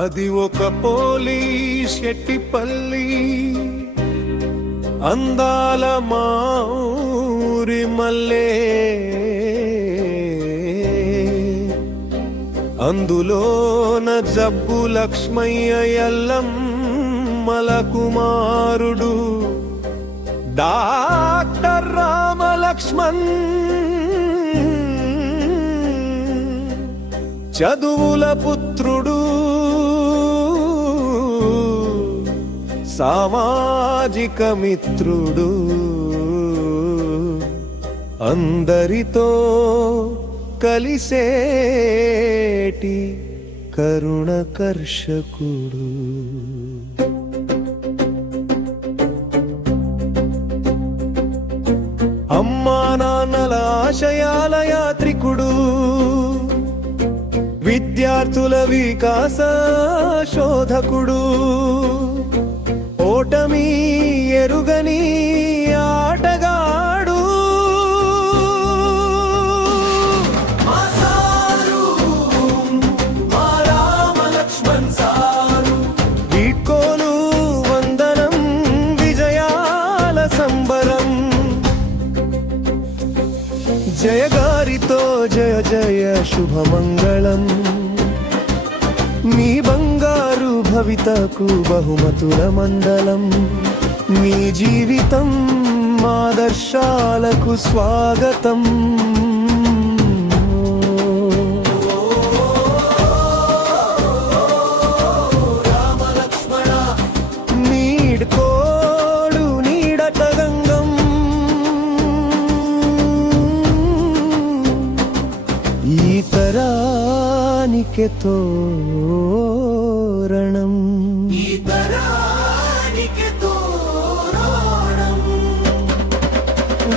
అది ఒక పోలీస్ ఎట్టిపల్లి అందాల మాఊరి మల్లే, అందులోన జబ్బు లక్ష్మయ్య ఎల్లమ్మల కుమారుడు డాక్టర్ రామలక్ష్మణ్. చదువుల పుత్రుడు, సామాజిక మిత్రుడు, అందరితో కలిసేటి కరుణ కర్షకుడు. అమ్మా నాన్నల ఆశయాల యాత్రికుడు, విద్యార్థుల వికాస శోధకుడు, ఓటమి ఎరుగని ఆటగాడు. మా సారు, మా రామలక్ష్మణ్ సారు, వీడ్కోలు వందనం, విజయాల సంబరం. జయ గారితో జయ జయ శుభమంగళం. మీ బంగారు భవితకు బహుమతుల మండలం. మీ జీవితం ఆదర్శాలకు స్వాగతం. రామలక్ష్మణ నీడ్కోడు నీడట గంగం. ఈ తరానికే తోరణం, ఈ తరానికే తోరణం.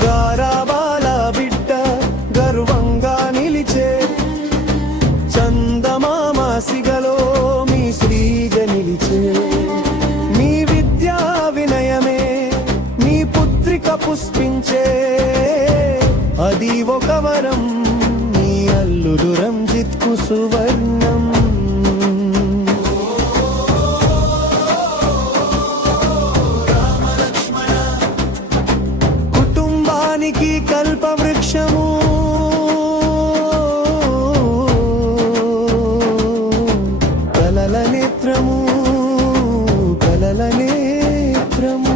గారాబాల బిడ్డ గర్వంగా నిలిచే, చందమామ సిగలో మీ శ్రీజ నిలిచే. మీ విద్యా వినయమే మీ పుత్రిక పుష్పించే, అది ఒక వరం. మీ అల్లుడు రంజిత్ కు సువర్ణం. కుటుంబానికి కల్పవృక్షము, కలల నేత్రము, కలల నేత్రము.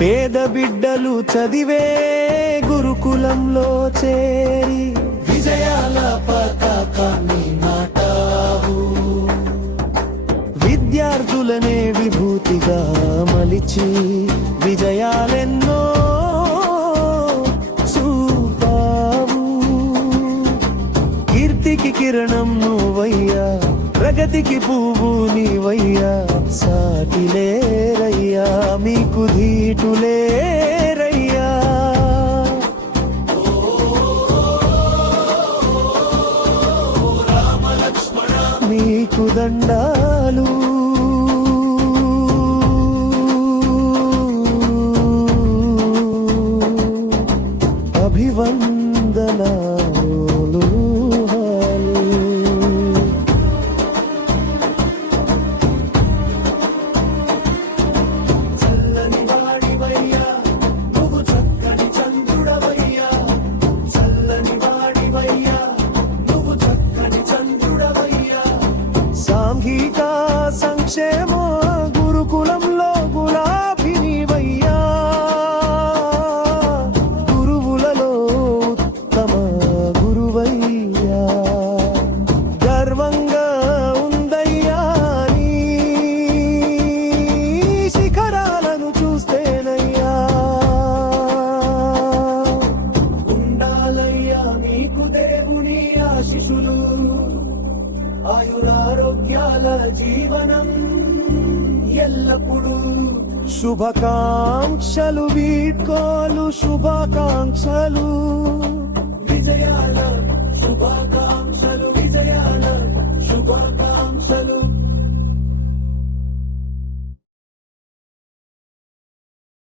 పేద బిడ్డలు చదివే గురుకులంలో చేరి, విజయాల పతాకాన్ని నాటావు. విద్యార్థులనే విభూతిగా మలిచి, విజయాలెన్నో చూపావు. కీర్తికి కిరణం నువ్వయ్యా, ప్రగతికి పువ్వు నీవయ్యా. సాటిలేరయ్యా మీకు ధీటులేరయ్యా. మీకు దండాలు. అభివందనాలు. సాంఘిక సంక్షేమ గురుకులంలో గులాబీవయ్యా. గురువులలో ఉత్తమ గురువయ్యా. గర్వంగా ఉందయ్యా నీ శిఖరాలను చూస్తేనయ్యా. ఉండాలయ్యా మీకు దేవుని ఆశీస్సులు, ఆయురారోగ్యాల జీవనం ఎల్లప్పుడూ. శుభాకాంక్షలు వీడ్కోలు శుభాకాంక్షలు.